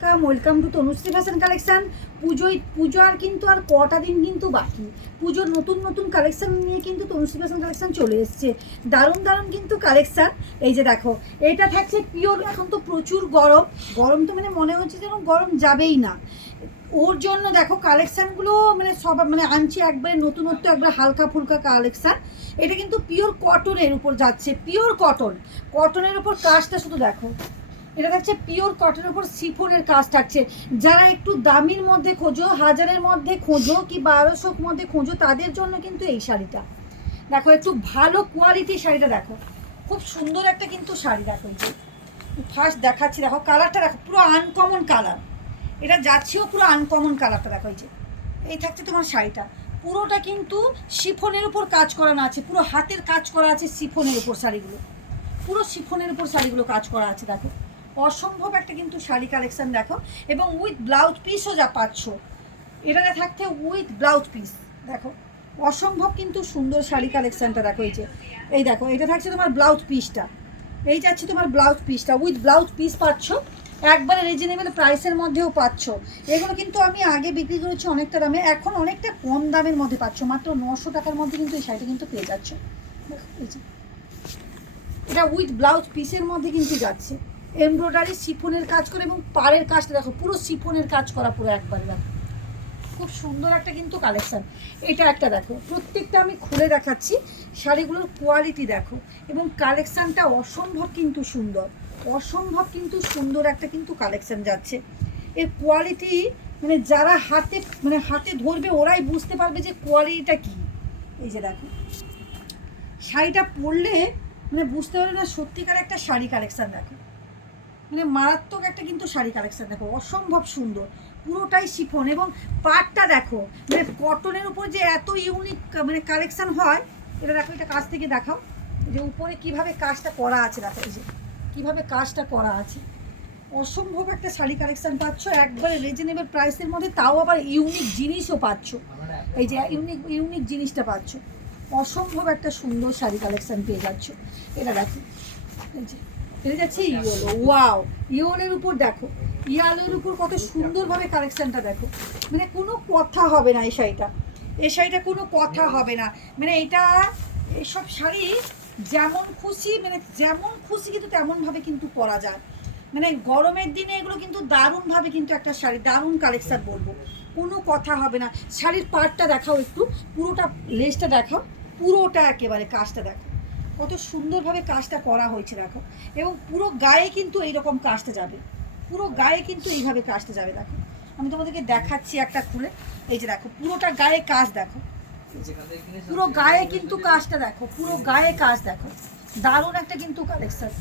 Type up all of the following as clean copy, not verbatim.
Welcome welcome to Tanushree fashion collection. পুজো আর কিন্তু আর কটা দিন কিন্তু বাকি। পুজোর নতুন নতুন কালেকশন নিয়ে কিন্তু তনুশ্রী ফ্যাশন কালেকশন চলে এসছে। দারুণ দারুণ কিন্তু কালেকশন। এই যে দেখো, এটা থাকছে পিওর। এখন তো প্রচুর গরম, গরম তো মানে মনে হচ্ছে যেন গরম যাবেই না। ওর জন্য দেখো কালেকশানগুলো মানে সব মানে আনছি একবারে নতুনত্ব, একবার হালকা ফুলকা কালেকশান। এটা কিন্তু পিওর কটনের উপর যাচ্ছে, পিওর কটনের উপর কাজটা শুধু দেখো। এটা থাকছে পিওর কটনের উপর সিফনের কাজ থাকছে। যারা একটু দামির মধ্যে খোঁজো, 1000-এর মধ্যে খোঁজো কি 1200-র মধ্যে খোঁজো, তাদের জন্য কিন্তু এই শাড়িটা দেখো। একটু ভালো কোয়ালিটির শাড়িটা দেখো, খুব সুন্দর একটা কিন্তু শাড়ি। দেখো এই যে ফার্স্ট দেখাচ্ছি, দেখো কালারটা দেখো, পুরো আনকমন কালার। এটা যাচ্ছেও পুরো আনকমন কালারটা দেখো। এই থাকছে তোমার শাড়িটা, পুরোটা কিন্তু শিফনের উপর কাজ করানো আছে, পুরো হাতের কাজ করা আছে শিফনের উপর শাড়িগুলো, পুরো শিফনের উপর শাড়িগুলো কাজ করা আছে। দেখো অসম্ভব একটা কিন্তু শাড়ি কালেকশন দেখো। এবং উইথ ব্লাউজ পিসও যা পাচ্ছ, এটাতে থাকতে উইথ ব্লাউজ পিস দেখো। অসম্ভব কিন্তু সুন্দর শাড়ি কালেকশনটা দেখো। এই দেখো, এটা থাকছে তোমার ব্লাউজ পিসটা। এই যাচ্ছে তোমার ব্লাউজ পিসটা, উইথ ব্লাউজ পিস পাচ্ছ, একবারে রিজনেবল প্রাইসের মধ্যেও পাচ্ছ। এগুলো কিন্তু আমি আগে বিক্রি করেছি অনেকটা দামে, এখন অনেকটা কম দামের মধ্যে পাচ্ছ, মাত্র 900 টাকার মধ্যে কিন্তু এই শাড়িটা কিন্তু পেয়ে যাচ্ছ। এটা উইথ ব্লাউজ পিসের মধ্যে কিন্তু যাচ্ছে, এমব্রয়ডারি শিফনের কাজ করে এবং পাড়ের কাজটা দেখো, পুরো শিফনের কাজ করা, পুরো একবারে দেখো। খুব সুন্দর একটা কিন্তু কালেকশান। এটা একটা দেখো, প্রত্যেকটা আমি খুলে দেখাচ্ছি, শাড়িগুলোর কোয়ালিটি দেখো এবং কালেকশানটা অসম্ভব কিন্তু সুন্দর, অসম্ভব কিন্তু সুন্দর একটা কিন্তু কালেকশান যাচ্ছে। এর কোয়ালিটি মানে যারা হাতে ধরবে ওরাই বুঝতে পারবে যে কোয়ালিটিটা কী। এই যে দেখো, শাড়িটা পরলে মানে বুঝতে পারবে না সত্যিকার একটা শাড়ি কালেকশান দেখো, মানে মারাত্মক একটা কিন্তু শাড়ি কালেকশান দেখো, অসম্ভব সুন্দর। পুরোটাই শিফন এবং পাটটা দেখো, মানে কটনের উপর যে এত ইউনিক মানে কালেকশান হয়। এটা দেখো, এটা কাছ থেকে দেখাও যে উপরে কিভাবে কাজটা করা আছে, দেখো এই যে কীভাবে কাজটা করা আছে। অসম্ভব একটা শাড়ি কালেকশান পাচ্ছ একবারে রিজনেবল প্রাইসের মধ্যে, তাও আবার ইউনিক জিনিসও পাচ্ছ। এই যে ইউনিক জিনিসটা পাচ্ছ, অসম্ভব একটা সুন্দর শাড়ি কালেকশান পেয়ে যাচ্ছ। এটা দেখো, এই যে এটা যাচ্ছে ইয়েলো, ওয়াও ইয়েলোর উপর দেখো, ইয়ালোর উপর কত সুন্দরভাবে কালেকশানটা দেখো। মানে কোনো কথা হবে না এই শাড়িটা কোনো কথা হবে না। মানে এইসব শাড়ি যেমন খুশি কিন্তু তেমনভাবে কিন্তু পরা যায়। মানে গরমের দিনে এগুলো কিন্তু দারুণভাবে কিন্তু একটা শাড়ি, দারুণ কালেকশান বলবো, কোনো কথা হবে না। শাড়ির পাড়টা দেখাও একটু, পুরোটা লেসটা দেখাও, পুরোটা একেবারে কাজটা দেখো, কত সুন্দরভাবে কাজটা করা হয়েছে দেখো। এবং পুরো গায়ে কিন্তু এইরকম কাজটা যাবে, পুরো গায়ে কিন্তু এইভাবে কাজটা যাবে। দেখো আমি তোমাদেরকে দেখাচ্ছি একটা খুলে, এই যে দেখো পুরোটা গায়ে কাজ দেখো, পুরো গায়ে কিন্তু কাজটা দেখো, পুরো গায়ে কাজ দেখো। দারুণ একটা কিন্তু কালেকশান,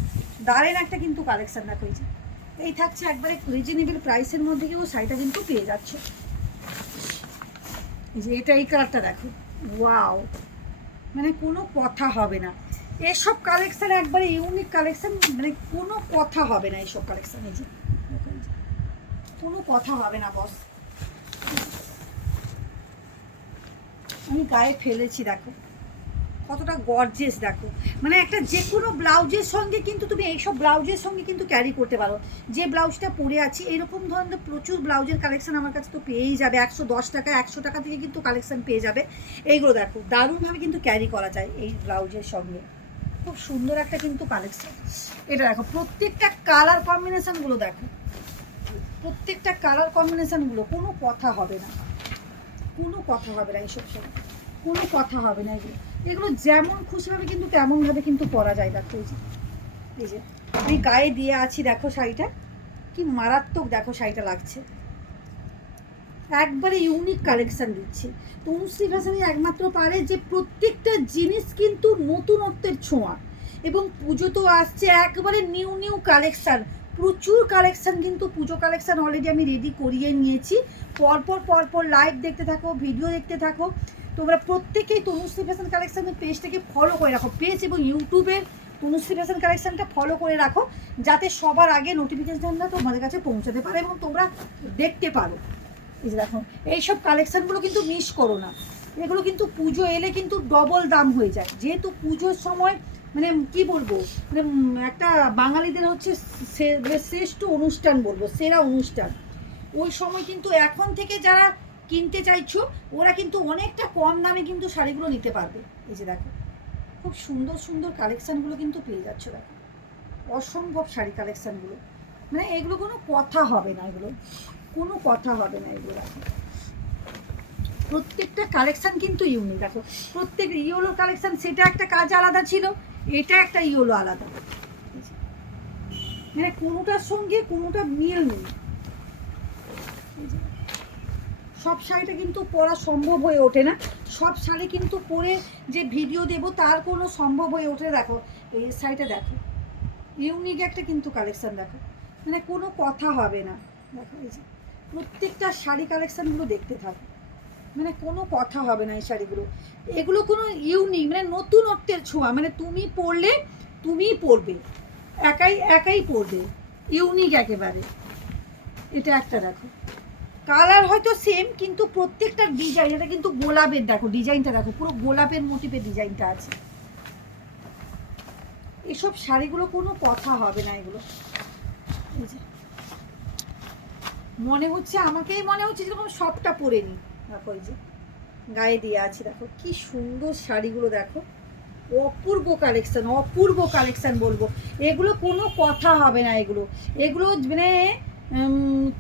দারুণ একটা কিন্তু কালেকশান দেখো। এই থাকছে একবারে রিজনেবল প্রাইসের মধ্যে কেউ শাড়িটা কিন্তু পেয়ে যাচ্ছে। এই যে এই কালারটা দেখো, ওয়াও, মানে কোনো কথা হবে না। এসব কালেকশান একবারে ইউনিক কালেকশান, মানে কোনো কথা হবে না এইসব কালেকশান। এই যে কোনো কথা হবে না বস। আমি গায়ে ফেলেছি দেখো, কতটা গর্জিয়াস দেখো। মানে একটা যে কোনো ব্লাউজের সঙ্গে কিন্তু তুমি এইসব ব্লাউজের সঙ্গে কিন্তু ক্যারি করতে পারো। যে ব্লাউজটা পরে আছি এরকম ধরনের প্রচুর ব্লাউজের কালেকশান আমার কাছে তো পেয়েই যাবে। 110 টাকা 100 টাকা থেকে কিন্তু কালেকশান পেয়ে যাবে। এইগুলো দেখো দারুণভাবে কিন্তু ক্যারি করা যায় এই ব্লাউজের সঙ্গে, খুব সুন্দর একটা কিন্তু কালেকশান। এটা দেখো, প্রত্যেকটা কালার কম্বিনেশানগুলো দেখো, প্রত্যেকটা কালার কম্বিনেশানগুলো কোনো কথা হবে না, কোনো কথা হবে না এইসব সময়, কোনো কথা হবে না। এগুলো যেমন খুশিভাবে কিন্তু তেমনভাবে কিন্তু পরা যায়। দেখো এই যে আমি গায়ে দিয়ে আছি দেখো, শাড়িটা কি মারাত্মক দেখো শাড়িটা লাগছে, একবারে ইউনিক কালেকশান দিচ্ছে। তনুশ্রী ফ্যাশনই একমাত্র পারে যে প্রত্যেকটা জিনিস কিন্তু নতুনত্বের ছোঁয়া। এবং পুজো তো আসছে, একবারে নিউ কালেকশান, প্রচুর কালেকশান কিন্তু পুজো কালেকশান অলরেডি আমি রেডি করিয়ে নিয়েছি। পরপর লাইভ দেখতে থাকো, ভিডিও দেখতে থাকো। তোমরা প্রত্যেকেই তনুশ্রী ফ্যাশন কালেকশানের পেজটাকে ফলো করে রাখো, পেজ এবং ইউটিউবের তনুশ্রী ফ্যাশন কালেকশানটা ফলো করে রাখো, যাতে সবার আগে নোটিফিকেশানটা তোমাদের কাছে পৌঁছাতে পারে এবং তোমরা দেখতে পারো। এই যে দেখো, এইসব কালেকশানগুলো কিন্তু মিস করো না, এগুলো কিন্তু পুজো এলে কিন্তু ডবল দাম হয়ে যায়। যেহেতু পুজোর সময় মানে কি বলবো, মানে একটা বাঙালিদের হচ্ছে শ্রেষ্ঠ অনুষ্ঠান বলবো, সেরা অনুষ্ঠান। ওই সময় কিন্তু এখন থেকে যারা কিনতে চাইছো ওরা কিন্তু অনেকটা কম দামে কিন্তু শাড়িগুলো নিতে পারবে। এই যে দেখো খুব সুন্দর সুন্দর কালেকশানগুলো কিন্তু পেয়ে যাচ্ছ, দেখো অসম্ভব শাড়ি কালেকশানগুলো, মানে এগুলো কোনো কথা হবে না, এগুলো কোনো কথা হবে না এগুলো। দেখো প্রত্যেকটা কালেকশান কিন্তু ইউনিক, দেখো প্রত্যেক ইয়েলো কালেকশান সেটা একটা কাজ আলাদা ছিল, এটা একটা ইয়েলো আলাদা, মানে কোনোটার সঙ্গে কোনোটা মিল নেই। সব শাড়িটা কিন্তু পরা সম্ভব হয়ে ওঠে না, সব শাড়ি কিন্তু পরে যে ভিডিও দেব তার কোনো সম্ভব হয়ে ওঠে। দেখো এই শাড়িটা দেখো ইউনিক একটা কিন্তু কালেকশান, দেখো মানে কোনো কথা হবে না। দেখো এই যে প্রত্যেকটা শাড়ি কালেকশানগুলো দেখতে থাকো, মানে কোনো কথা হবে না এই শাড়িগুলো, এগুলো কোনো ইউনিক মানে নতুনত্বের ছোঁয়া, মানে তুমি পরলে তুমিই পরবে, একাই একাই পরবে, ইউনিক একেবারে। এটা একটা দেখো কালার হয়তো সেম কিন্তু প্রত্যেকটা ডিজাইন, এটা কিন্তু গোলাপের, দেখো ডিজাইনটা দেখো পুরো গোলাপের মোটিভের ডিজাইনটা আছে। এসব শাড়িগুলো কোনো কথা হবে না এগুলো। এই যে মনে হচ্ছে আমাকেই মনে হচ্ছে যেরকম সবটা পরে নিই। দেখো এই যে গায়ে দিয়ে আছে, দেখো কি সুন্দর শাড়িগুলো, দেখো অপূর্ব কালেকশন, অপূর্ব কালেকশন বলবো, এগুলো কোনো কথা হবে না এগুলো। এগুলো মানে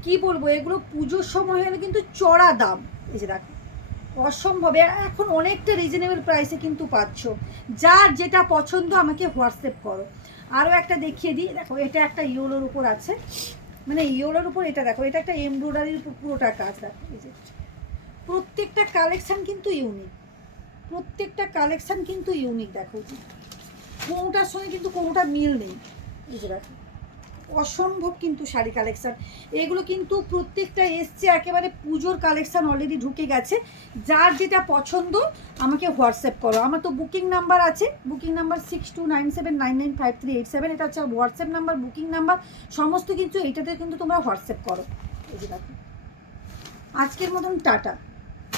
কি বলবো, এগুলো পুজোর সময় হলে কিন্তু চড়া দাম। এই যে দেখো অসম্ভব, এখন অনেকটা রিজনেবল প্রাইসে কিন্তু পাচ্ছ। যার যেটা পছন্দ আমাকে হোয়াটসঅ্যাপ করো। আরও একটা দেখিয়ে দিই, দেখো এটা একটা ইয়েলোর উপর আছে, মানে ইয়েলোর উপর এটা দেখো, এটা একটা এমব্রয়ডারির উপর পুরোটা কাজ। দেখো এই যে প্রত্যেকটা কালেকশান কিন্তু ইউনিক, প্রত্যেকটা কালেকশান কিন্তু ইউনিক। দেখো যে কোনোটার সঙ্গে কিন্তু কোনোটা মিল নেই। এই যে দেখো অসম্ভব কিন্তু শাড়ি কালেকশান, এগুলো কিন্তু প্রত্যেকটা এসছে একেবারে পুজোর কালেকশান অলরেডি ঢুকে গেছে। যার যেটা পছন্দ আমাকে হোয়াটসঅ্যাপ করো, আমার তো বুকিং নাম্বার আছে, বুকিং নাম্বার 6297995387, এটা হচ্ছে হোয়াটসঅ্যাপ নাম্বার, বুকিং নাম্বার সমস্ত কিছু এইটাতে কিন্তু তোমরা হোয়াটসঅ্যাপ করো। এই যে দেখো আজকের মতন টাটা।